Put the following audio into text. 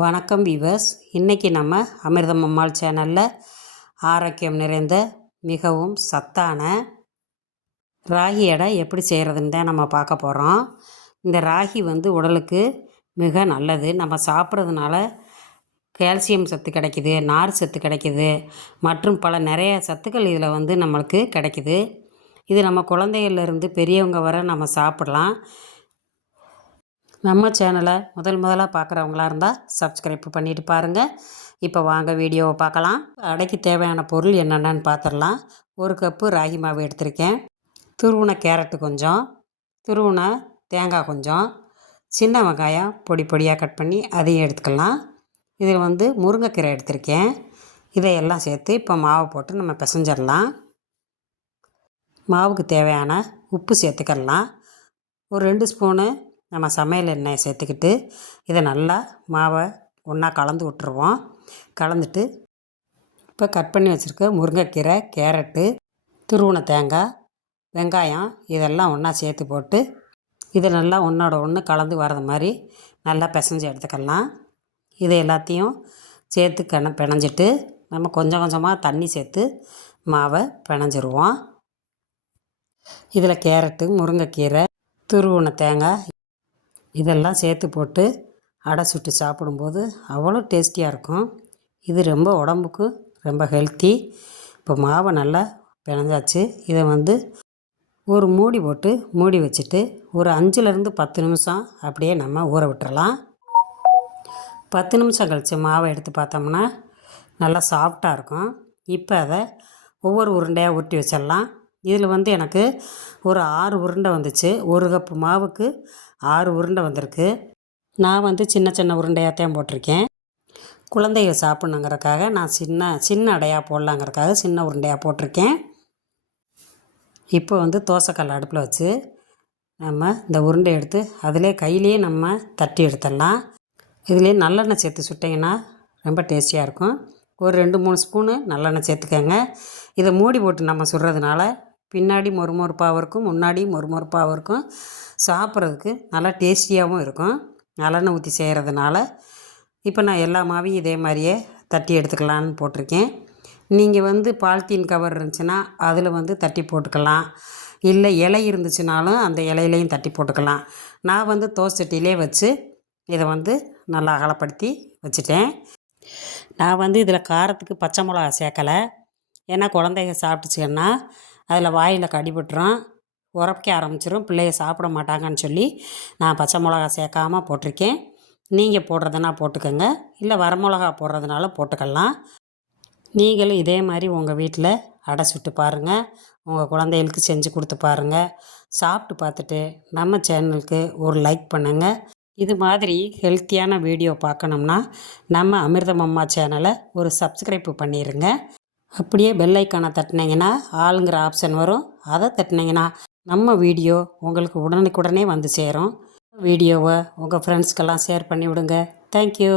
வணக்கம் வீவர்ஸ். இன்றைக்கி நம்ம அமிர்தம் அம்மாள் சேனலில் ஆரோக்கியம் நிறைந்த மிகவும் சத்தான ராகி அடை எப்படி செய்கிறதுன்னு தான் நம்ம பார்க்க போகிறோம். இந்த ராகி உடலுக்கு மிக நல்லது. நம்ம சாப்பிட்றதுனால கால்சியம் சத்து கிடைக்கிது, நார் சத்து கிடைக்கிது, மற்றும் நிறைய சத்துக்கள் இதில் நம்மளுக்கு கிடைக்கிது. இது நம்ம குழந்தைகள்லேருந்து பெரியவங்க வரை நம்ம சாப்பிடலாம். நம்ம சேனலை முதலாக பார்க்குறவங்களா இருந்தால் சப்ஸ்கிரைப் பண்ணிவிட்டு பாருங்கள். இப்போ வாங்க வீடியோவை பார்க்கலாம். அடைக்கு தேவையான பொருள் என்னென்னு பார்த்துடலாம். 1 கப்பு ராகி மாவு எடுத்திருக்கேன். துருவின கேரட்டு கொஞ்சம், துருவின தேங்காய் கொஞ்சம், சின்ன வெங்காயம் பொடி பொடியாக கட் பண்ணி அதையும் எடுத்துக்கலாம். இதில் முருங்கைக்கீரை எடுத்திருக்கேன். இதையெல்லாம் சேர்த்து இப்போ மாவை போட்டு நம்ம பிசைஞ்சிடலாம். மாவுக்கு தேவையான உப்பு சேர்த்துக்கலாம். ஒரு 2 ஸ்பூனு நம்ம சமையல் எண்ணெயை சேர்த்துக்கிட்டு இதை நல்லா மாவை ஒன்றா கலந்து விட்டுருவோம். கலந்துட்டு இப்போ கட் பண்ணி வச்சுருக்க முருங்கைக்கீரை, கேரட்டு, துருவின தேங்காய், வெங்காயம் இதெல்லாம் ஒன்றா சேர்த்து போட்டு இதை நல்லா ஒன்றோட ஒன்று கலந்து வரது மாதிரி நல்லா பிசைஞ்சு எடுத்துக்கலாம். இதை எல்லாத்தையும் சேர்த்து பிணைஞ்சிட்டு நம்ம கொஞ்சம் கொஞ்சமாக தண்ணி சேர்த்து மாவை பிணைஞ்சிருவோம். இதில் கேரட்டு, முருங்கைக்கீரை, துருவின தேங்காய் இதெல்லாம் சேர்த்து போட்டு அடை சுட்டு சாப்பிடும்போது அவ்வளோ டேஸ்டியாக இருக்கும். இது ரொம்ப உடம்புக்கு ரொம்ப ஹெல்த்தி. இப்போ மாவை நல்லா பிணைஞ்சாச்சு. இதை ஒரு மூடி போட்டு மூடி வச்சுட்டு ஒரு 5லேருந்து 10 நிமிஷம் அப்படியே நம்ம ஊற விட்டுறலாம். 10 நிமிஷம் கழித்து மாவை எடுத்து பார்த்தோம்னா நல்லா சாஃப்டாக இருக்கும். இப்போ அதை ஒவ்வொரு உருண்டையாக உருட்டி வச்சிடலாம். இதில் எனக்கு ஒரு 6 உருண்டை வந்துச்சு. 1 கப்பு மாவுக்கு 6 உருண்டை வந்திருக்கு. நான் சின்ன சின்ன உருண்டையாகத்தான் போட்டிருக்கேன். குழந்தைகள் சாப்பிட்ணுங்கிறதுக்காக நான் சின்ன அடையாக போடலாங்கிறதுக்காக சின்ன உருண்டையாக போட்டிருக்கேன். இப்போ தோசைக்கல் அடுப்பில் வச்சு நம்ம இந்த உருண்டை எடுத்து கையிலே நம்ம தட்டி எடுத்துடலாம். இதிலே நல்லெண்ணெய் சேர்த்து சுட்டிங்கன்னா ரொம்ப டேஸ்டியாக இருக்கும். ஒரு 2-3 ஸ்பூனு நல்லெண்ணெய் சேர்த்துக்கங்க. இதை மூடி போட்டு நம்ம சுடுறதுனால பின்னாடி மொறுமொறுப்பாகவும் இருக்கும், முன்னாடி மொறுமொறுப்பாகவும் இருக்கும். சாப்பிட்றதுக்கு நல்லா டேஸ்டியாகவும் இருக்கும் நல்லெண்ணெய் ஊற்றி செய்கிறதுனால. இப்போ நான் எல்லா மாவையும் இதே மாதிரியே தட்டி எடுத்துக்கலான்னு போட்டிருக்கேன். நீங்கள் பாலித்தீன் கவர் இருந்துச்சுன்னா அதில் தட்டி போட்டுக்கலாம். இல்லை இலை இருந்துச்சுனாலும் அந்த இலையிலையும் தட்டி போட்டுக்கலாம். நான் தோசை சட்டியிலே வச்சு இதை நல்லா அகலப்படுத்தி வச்சுட்டேன். நான் இதில் காரத்துக்கு பச்சை மிளகா சேர்க்கலை. ஏன்னா குழந்தைங்க சாப்பிட்டுச்சுன்னா அதில் வாயில் கடிபட்டுரும், உரைக்க ஆரம்பிச்சிடும், பிள்ளைய சாப்பிட மாட்டாங்கன்னு சொல்லி நான் பச்சை மிளகா சேர்க்காமல் போட்டிருக்கேன். நீங்கள் போடுறதுனா போட்டுக்கோங்க, இல்லை வரமிளகா போடுறதுனால போட்டுக்கலாம். நீங்களும் இதே மாதிரி உங்கள் வீட்டில் அடை சுட்டு பாருங்கள். உங்கள் குழந்தைகளுக்கு செஞ்சு கொடுத்து பாருங்கள். சாப்பிட்டு பார்த்துட்டு நம்ம சேனலுக்கு ஒரு லைக் பண்ணுங்கள். இது மாதிரி ஹெல்த்தியான வீடியோ பார்க்கணும்னா நம்ம அமிர்தம் அம்மா சேனலை ஒரு சப்ஸ்கிரைப் பண்ணிடுங்க. அப்படியே பெல் ஐக்கானை தட்டினீங்கன்னா ஆளுங்கிற ஆப்ஷன் வரும். அதை தட்டினீங்கன்னா நம்ம வீடியோ உங்களுக்கு உடனுக்குடனே வந்து சேரும். வீடியோவை உங்கள் ஃப்ரெண்ட்ஸ்க்கெல்லாம் ஷேர் பண்ணி விடுங்க. தேங்க்யூ.